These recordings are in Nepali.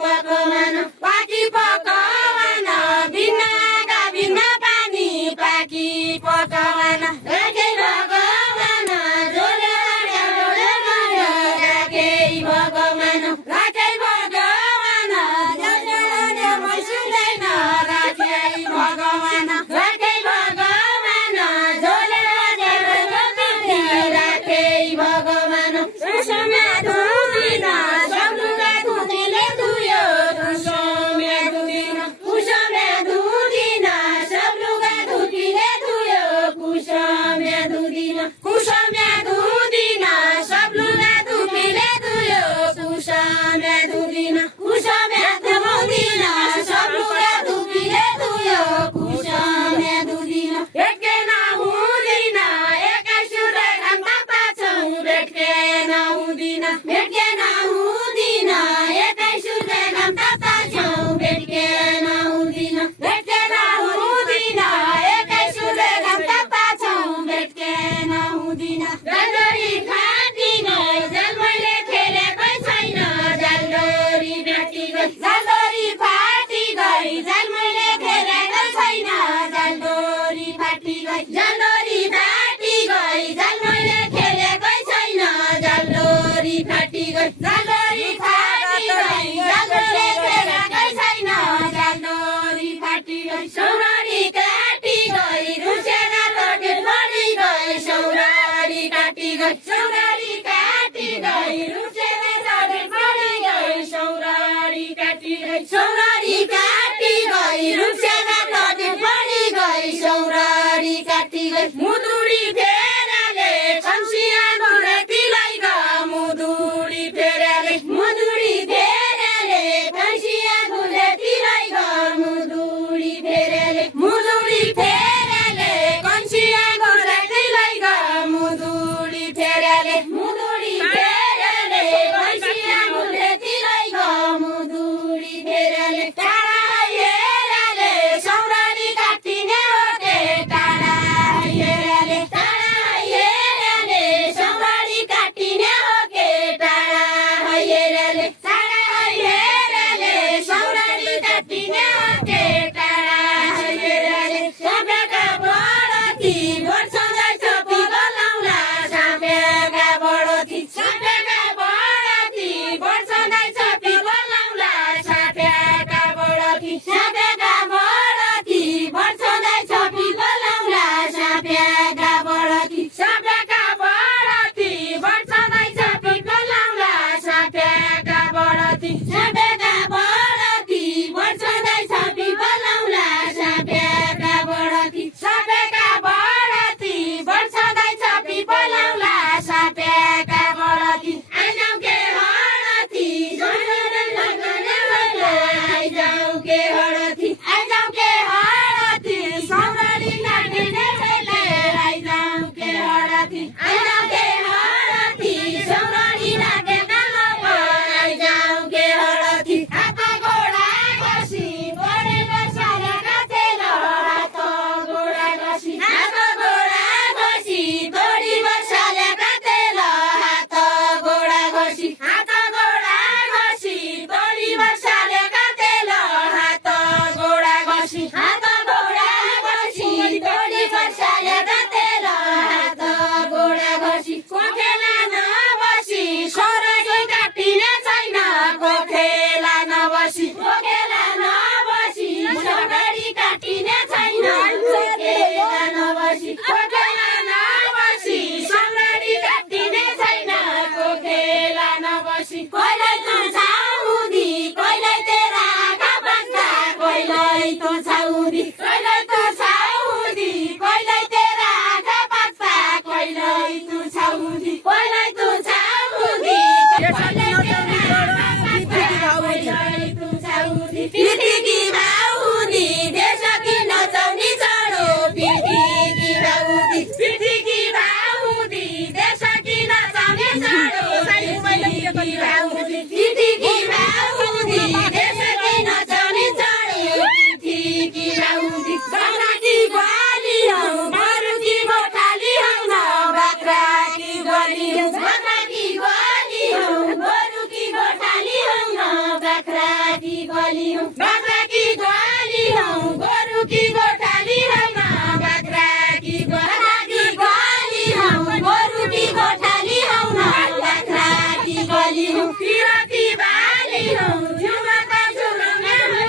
पकवान पाकी पकवान बिनाका बिना पानी पाकी पकवान राखे भगवान जोले राखे भगवान राखे भगवान सुन्दैन राखे भगवान राखे भगवान जोले राखे भगवान सुषमा धुदिन सबलुगा धुदिले धुयो कुसुमे धुदिन कुसुमे धुदिन सबलुगा धुदिले धुयो कुसुमे धुदिन कुसुमे धुदिन सबलुगा धुदिले धुयो कुसुमे धुदिन कुसुमे धुदिन सबलुगा धुदिले धुयो कुसुमे धुदिन एके नहुदिन एकै सूर्य घाम ताप्छौ भेटके नहुदिन भेटके नहुदिन एकै सूर्य घाम ताप्छौ भेटके नहुदिन भेटके नहुदिन एकै सूर्य घाम ताप्छौ भेटके नहुदिन जालडोरी फाटी गई जाल मैले खेलेकै छैन जालडोरी फाटी गई जालडोरी फाटी गई जाल मैले खेलेकै छैन जालडोरी फाटी गई जालडोरी फाटी गई जाल मैले खेलेकै छैन जालडोरी फाटी गई जालडोरी फाटी गई जाल मैले खेलेकै छैन जालडोरी फाटी गई सौरारी काटी गई रुसेर लगे मरि गई सौरारी काटी गई सौरारी काटी गई रुसेर लगे मरि गई सौरारी काटी गई सौरारी काटी गई रुसेर लगे मरि गई सौरारी काटी गई मुदुरी फेराले खन्सिया गुरेतीलाई ग मुदुरी फेराले खन्सिया गुरेतीलाई ग मुदुरी फेराले खन्सिया गुरेतीलाई ग मुदुरी फेराले खन्सिया गुरेतीलाई ग मुदुरी फेराले टाढा हेराले सौरारी काटिने हो के टाढा हेराले सौरारी काटिने हो के टाढा हेराले सौरारी काटिने हो के टाढा हेराले सापेका बढती वर्षलाई छोपी बोलाउला सापेका बढती वर्षलाई छोपी बोलाउला सापेका बढती वर्षलाई छोपी बोलाउला सापेका बढती वर्षलाई छोपी बोलाउला सापेका बढती वर्षलाई छोपी बोलाउला सापेका बढती वर्षलाई छोपी बोलाउला सापेका बढती आइजाउ के हडती आइजाउ के हडती सौरारी काटिने बेला आइजाउ के हडती सौरारी लागे बेला आइजाउ के हडती हात गोडा घसी बढेको सारा काटेर हात गोडा घसी तोडी बसाले काटेर हात गोडा घसी तोडी बसाले काटेर हात गोडा घसी तोडी बसाले काटेर हात गोडा घसी कोखेला नबसी सरगी काटिने छैन कोखेला नबसी सरगी काटिने छैन कोखेला नबसी सरगी काटिने छैन कोखेला नबसी कहिल्यै तँ छाउदी कहिल्यै तेरा आँखा बन्दा कहिल्यै तँ छाउदी कहिल्यै तेरा आँखा बन्दा कहिल्यै तँ छाउदी पिठीकी भाउदी देशकी नचाउने छोडो पिठीकी भाउदी देशकी नचाउने छोडो पिठीकी भाउदी की गली हूँ बाख्रा की गली हूँ गोरु की गोठाली हूँ म बाख्रा की गली हूँ गोरु की गोठाली हूँ म बाख्रा की गली हूँ पिरती बाली हूँ झुमका झुलुङ्गे हुँ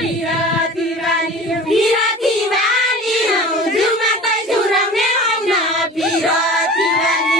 पिरती बाली हूँ झुमका झुलुङ्गे हुँ पिरती बाली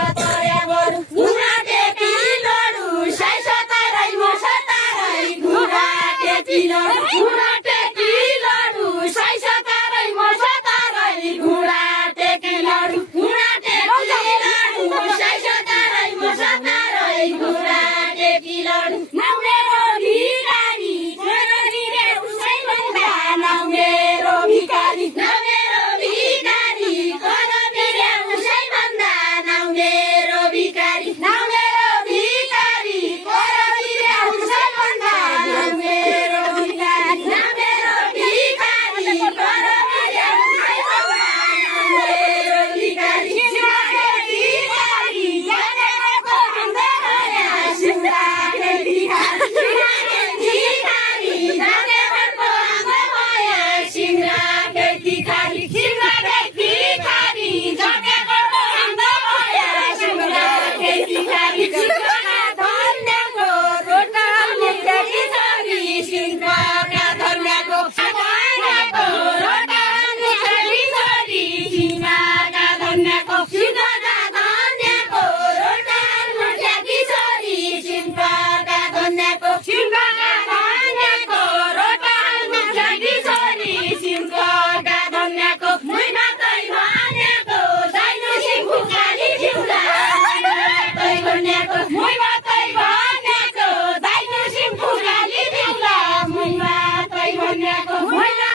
हूँ